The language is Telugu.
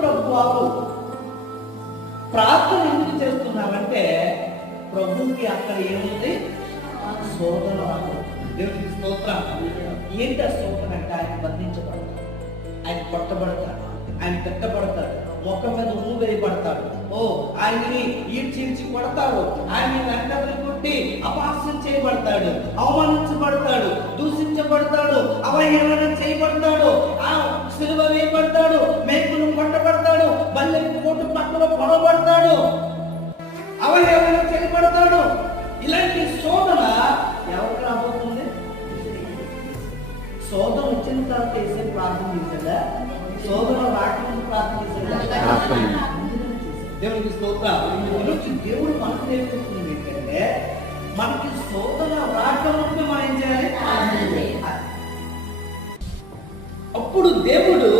ప్రభువు ప్రార్థన ఎందుకు చేస్తున్నామంటే ప్రభుకి అక్కడ ఏముంది? శోధన. దేవునికి స్తోత్రం. ఏంటి ఆ శోధన అంటే ఆయన బంధించబడతాడు, ఆయన కొట్టబడతాడు, ఆయన తిట్టబడతాడు, ముఖం మీద ఉమ్ము వేయబడతాడు, ఆయన్ని ఈడ్చి కొడతాడు, ఆయన వెంటనే కొట్టి అపహాస్యం చేయబడతాడు, అవమానించబడతాడు, దూషించబడతాడు, అవహేళన చేయబడతాడు, సిలువ వేయబడతాడు, మేకులు కొట్టబడతాడు, బల్లెకి కోటు పక్కలో పొడబడతాడు, అవహేళన చేయబడతాడు. ఇలాంటి శోధన ఎవరికి రాబోతుంది? శోధన వచ్చిన తర్వాత వేసే ప్రార్థన చేశాడా? శోధన రాకముందు ప్రార్థన చేశాడా? దేవునికి స్తోత్రం. ఈరోజు దేవుడు మనకు నేర్పుతుంది ఏంటంటే మనకి శోధన రాకముందు మనం ఏం చేయాలి? అప్పుడు దేవుడు